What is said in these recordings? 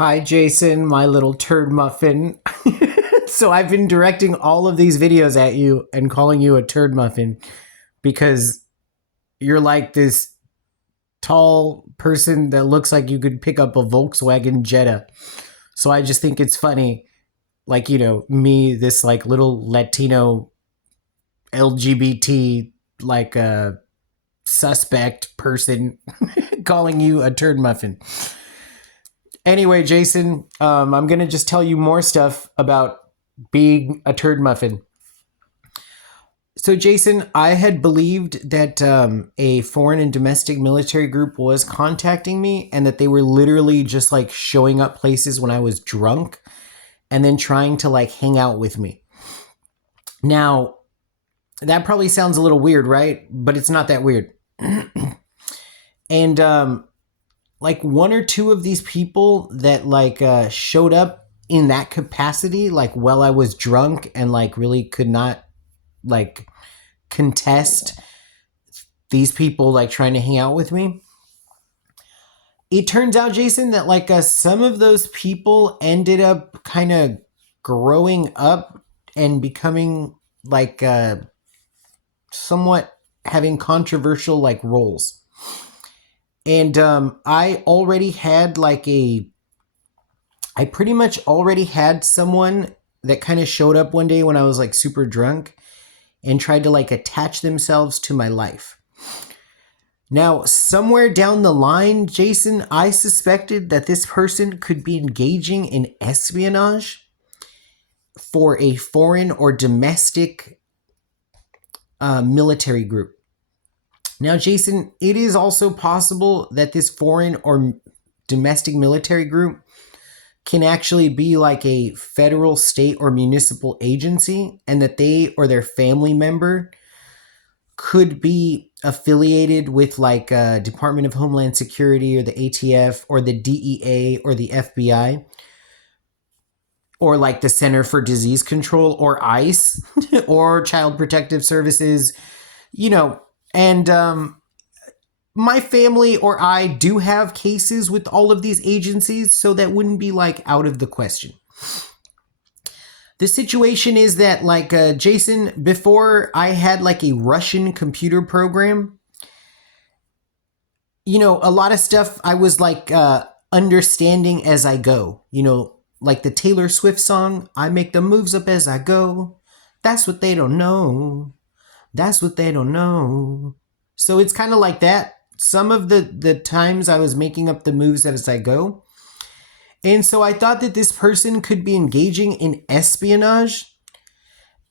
Hi, Jason, my little turd muffin. So I've been directing all of these videos at you and calling you a turd muffin because you're like this tall person that looks like you could pick up a Volkswagen Jetta. So I just think it's funny, like, me, this like little Latino LGBT, like suspect person, calling you a turd muffin. Anyway, Jason, I'm going to just tell you more stuff about being a turd muffin. So, Jason, I had believed that a foreign and domestic military group was contacting me and that they were literally just like showing up places when I was drunk and then trying to like hang out with me. Now, that probably sounds a little weird, right? But it's not that weird. And like one or two of these people that like showed up in that capacity, like while I was drunk and like really could not like contest these people like trying to hang out with me. It turns out, Jason, that like some of those people ended up kind of growing up and becoming like somewhat having controversial like roles. And I pretty much already had someone that kind of showed up one day when I was like super drunk and tried to like attach themselves to my life. Now, somewhere down the line, Jason, I suspected that this person could be engaging in espionage for a foreign or domestic military group. Now, Jason, it is also possible that this foreign or domestic military group can actually be like a federal, state, or municipal agency, and that they or their family member could be affiliated with like Department of Homeland Security or the ATF or the DEA or the FBI or like the Center for Disease Control or ICE or Child Protective Services, and my family or I do have cases with all of these agencies, so that wouldn't be like out of the question. The situation is that like Jason, before I had like a Russian computer program, a lot of stuff I was like understanding as I go, like the Taylor Swift song, I make the moves up as I go. That's what they don't know. That's what they don't know. So it's kind of like that. Some of the times I was making up the moves as I go. And so I thought that this person could be engaging in espionage.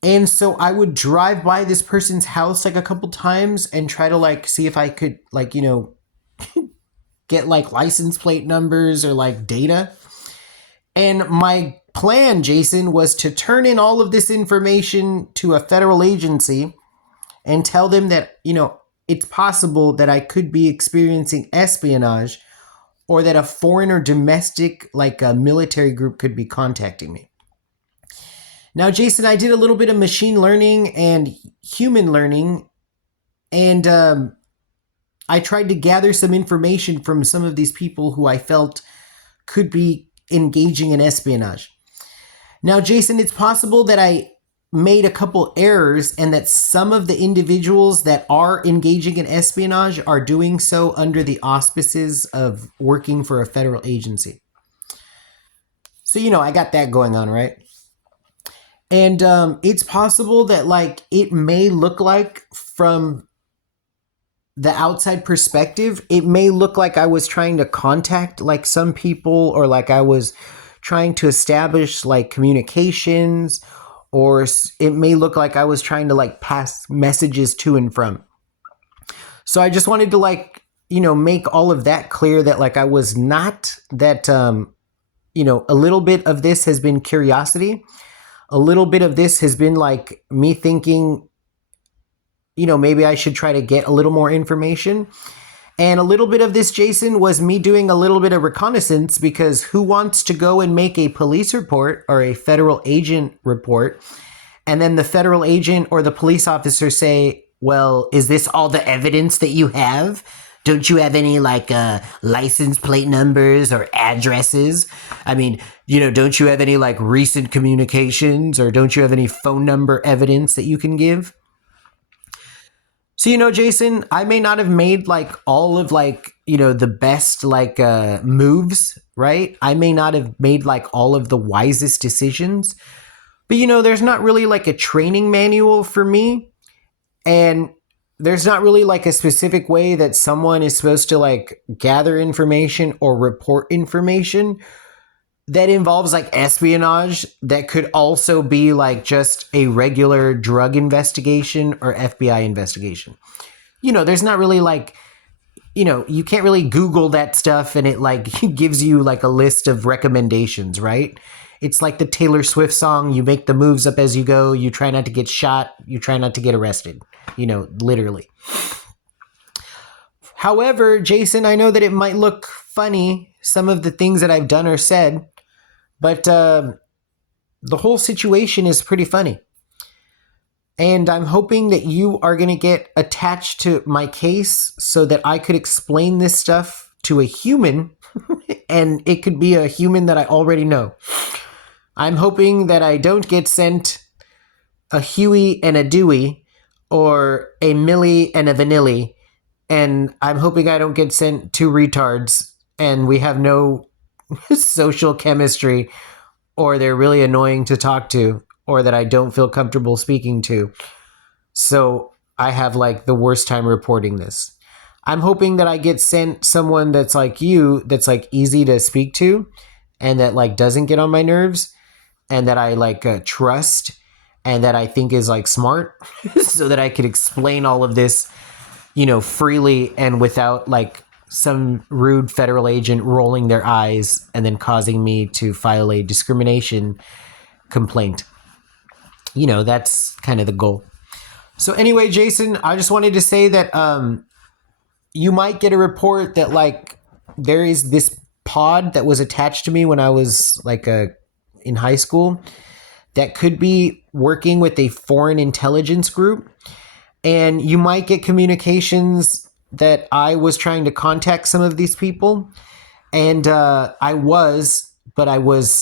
And so I would drive by this person's house like a couple times and try to like see if I could like, get like license plate numbers or like data. And my plan, Jason, was to turn in all of this information to a federal agency and tell them that, it's possible that I could be experiencing espionage or that a foreign or domestic, like a military group, could be contacting me. Now, Jason, I did a little bit of machine learning and human learning, and I tried to gather some information from some of these people who I felt could be engaging in espionage. Now, Jason, it's possible that I made a couple errors and that some of the individuals that are engaging in espionage are doing so under the auspices of working for a federal agency. So, I got that going on, right? And it's possible that like it may look like from the outside perspective, it may look like I was trying to contact like some people, or like I was trying to establish like communications, or it may look like I was trying to like pass messages to and from. So I just wanted to like, make all of that clear, that like I was not, that, a little bit of this has been curiosity. A little bit of this has been like me thinking, maybe I should try to get a little more information. And a little bit of this, Jason, was me doing a little bit of reconnaissance, because who wants to go and make a police report or a federal agent report, and then the federal agent or the police officer say, well, is this all the evidence that you have? Don't you have any like license plate numbers or addresses? I mean, don't you have any like recent communications, or don't you have any phone number evidence that you can give? So, Jason, I may not have made like all of like, the best like moves, right? I may not have made like all of the wisest decisions, but there's not really like a training manual for me. And there's not really like a specific way that someone is supposed to like gather information or report information that involves like espionage that could also be like just a regular drug investigation or FBI investigation. There's not really like, you can't really Google that stuff and it like gives you like a list of recommendations, right? It's like the Taylor Swift song, you make the moves up as you go, you try not to get shot, you try not to get arrested, literally. However, Jason, I know that it might look funny, some of the things that I've done or said, but the whole situation is pretty funny. And I'm hoping that you are going to get attached to my case so that I could explain this stuff to a human, and it could be a human that I already know. I'm hoping that I don't get sent a Huey and a Dewey, or a Millie and a Vanilli, and I'm hoping I don't get sent two retards and we have no social chemistry, or they're really annoying to talk to, or that I don't feel comfortable speaking to. So I have like the worst time reporting this. I'm hoping that I get sent someone that's like you, that's like easy to speak to and that like doesn't get on my nerves and that I like trust and that I think is like smart so that I could explain all of this, freely and without like some rude federal agent rolling their eyes and then causing me to file a discrimination complaint. That's kind of the goal. So anyway, Jason, I just wanted to say that you might get a report that like there is this pod that was attached to me when I was like in high school that could be working with a foreign intelligence group. And you might get communications that I was trying to contact some of these people. And I was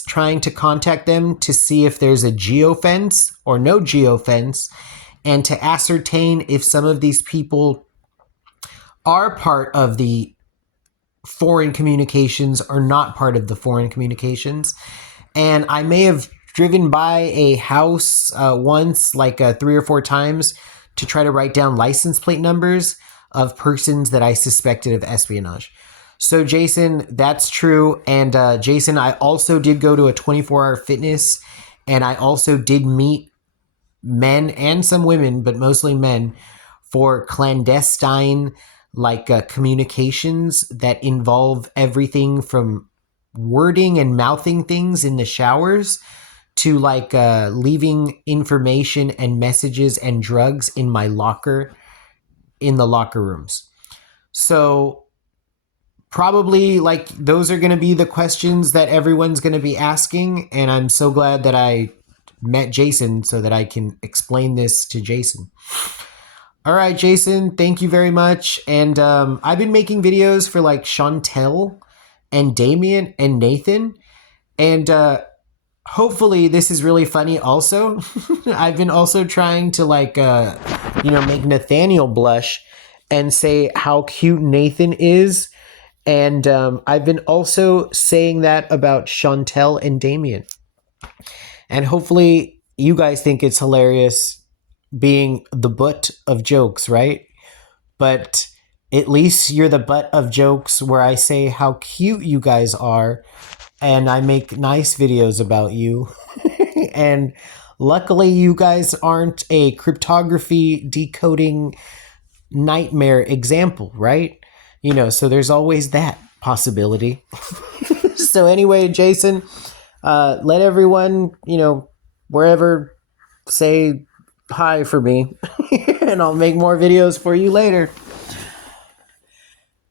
trying to contact them to see if there's a geofence or no geofence, and to ascertain if some of these people are part of the foreign communications or not part of the foreign communications. And I may have driven by a house once, like 3 or 4 times, to try to write down license plate numbers of persons that I suspected of espionage. So Jason, that's true. And Jason, I also did go to a 24-hour fitness, and I also did meet men and some women, but mostly men, for clandestine communications that involve everything from wording and mouthing things in the showers to leaving information and messages and drugs in my locker, in the locker rooms. So probably those are going to be the questions that everyone's going to be asking. And I'm so glad that I met Jason so that I can explain this to Jason. All right, Jason, thank you very much. And I've been making videos for Chantel and Damien and Nathan. And hopefully this is really funny also. I've been also trying to make Nathaniel blush and say how cute Nathan is. And I've been also saying that about Chantel and Damien. And hopefully you guys think it's hilarious being the butt of jokes, right? But at least you're the butt of jokes where I say how cute you guys are and I make nice videos about you. And luckily you guys aren't a cryptography decoding nightmare example, right? So there's always that possibility. So anyway, Jason, let everyone, wherever, say hi for me. And I'll make more videos for you later.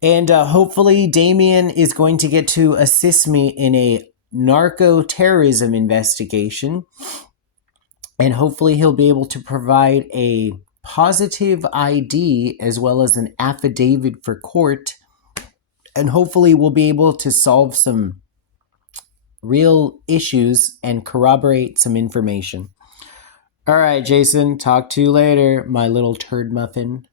And hopefully Damien is going to get to assist me in a narco-terrorism investigation. And hopefully he'll be able to provide a positive ID as well as an affidavit for court And hopefully we'll be able to solve some real issues and corroborate some information. All right, Jason, talk to you later, my little turd muffin.